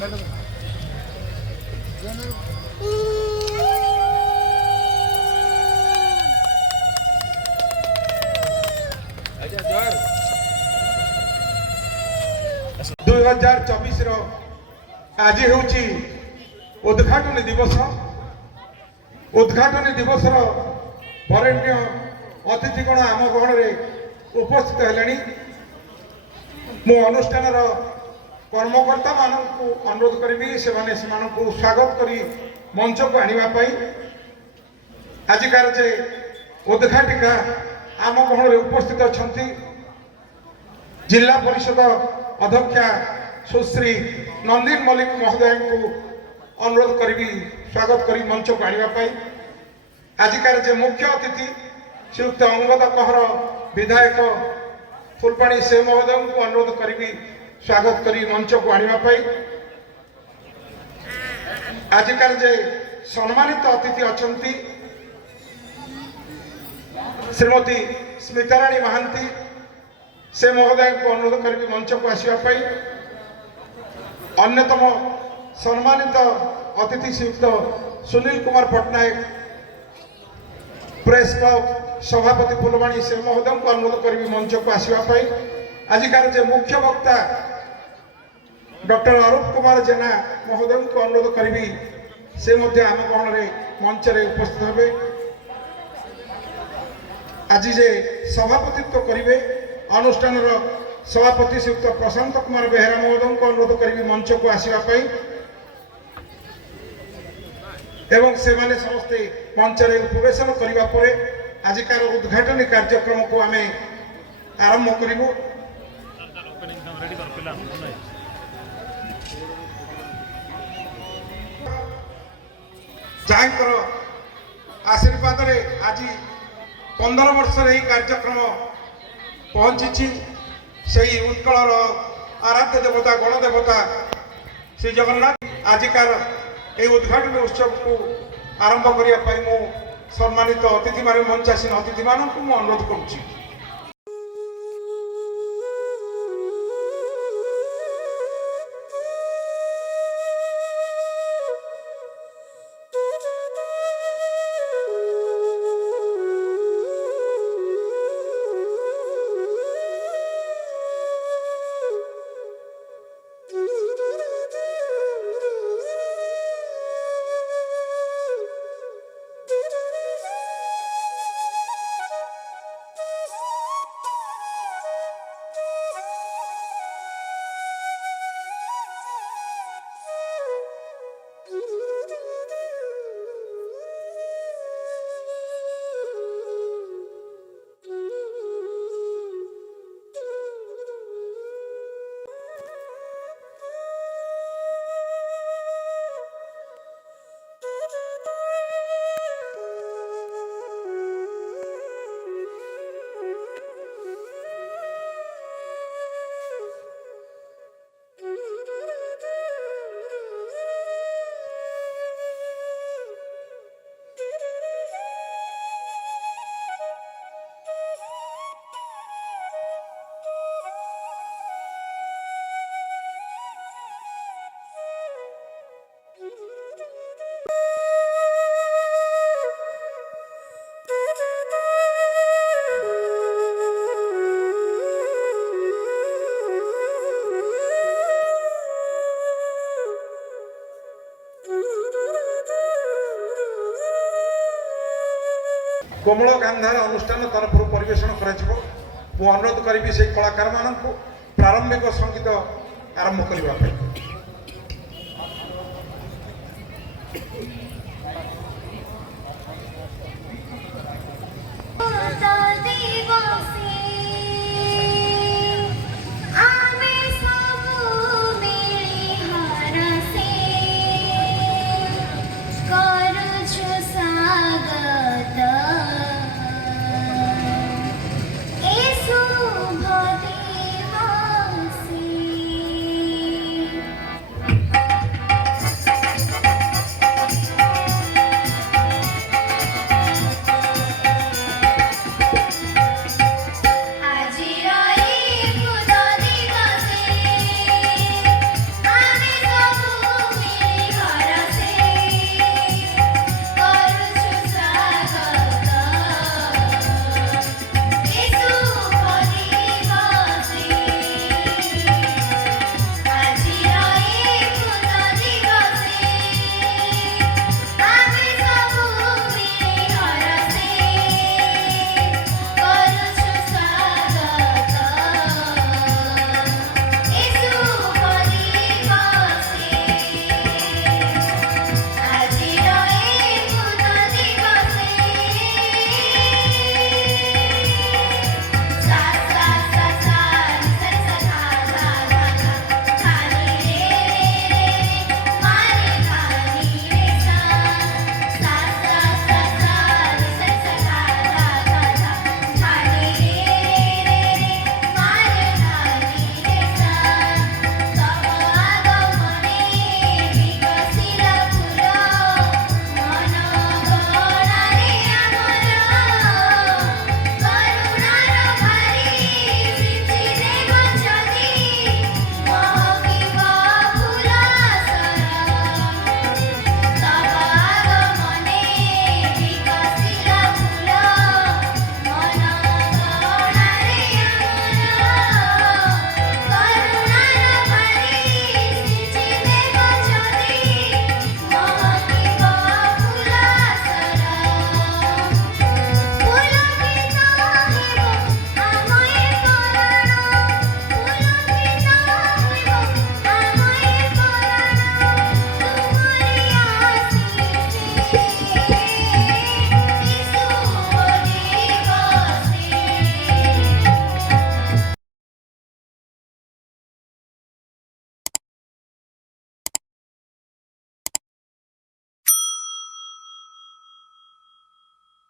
2024 आज हूँ उद्घाटन दिवस। उद्घाटन दिवस वरेण्य अतिथिगण आम गहन उपस्थित है। मु अनुष्ठान कर्मकर्ता मान अनुरोध करी से स्वागत करी मंच को आने आजिकार जे उद्घाटिका आम गहन उपस्थित अच्छा जिला परिषद अध्यक्षा सुश्री नंदिन मल्लिक महोदय को अनुरोध करी स्वागत करी मंच को आने आजिकार जे मुख्य अतिथि श्रीयुक्त अंगद कहर विधायक फुलपाणी से महोदय को अनुरोध करी स्वागत करी मंच को आने आजिकार जे सम्मानित अतिथि अच्छा श्रीमती स्मिताराणी महांती से महोदय को अनुरोध करी मंच को आसवाई। अन्यतम सम्मानित अतिथि श्रीयुक्त सुनील कुमार पट्टनायक प्रेस क्लब सभापति फुलवाणी से महोदय को अनुरोध करी मंच को आसवाई। आजिकार जे मुख्य वक्ता डॉक्टर अरूप कुमार जेना महोदय को अनुरोध करी से आम गहन मंच उपस्थित हे। आज जे सभापतित्व करेंगे अनुष्ठान सभापति श्रीयुक्त प्रशांत कुमार बेहेरा महोदय को अनुरोध करी मंच को आसवाई एवं से माने समस्ते मंच उपवेशन करने पर आजिकार उद्घाटन कार्यक्रम को आम आरंभ करूँ। जहाँकर आशीर्वाद आज 15 वर्ष यही कार्यक्रम पहुंची से उत्कलर आराध्य देवता गणदेवता श्री जगन्नाथ आजिकार ये उद्घाटन उत्सव को आरंभ करने मु सम्मानित अतिथि मान मंचासीन अतिथि मान अनुरोध करुच्ची। कोमल गांधार अनुष्ठान तरफ परिवेशन कर अनुरोध करी से कलाकार मान प्रारंभिक संगीत आरंभ करने।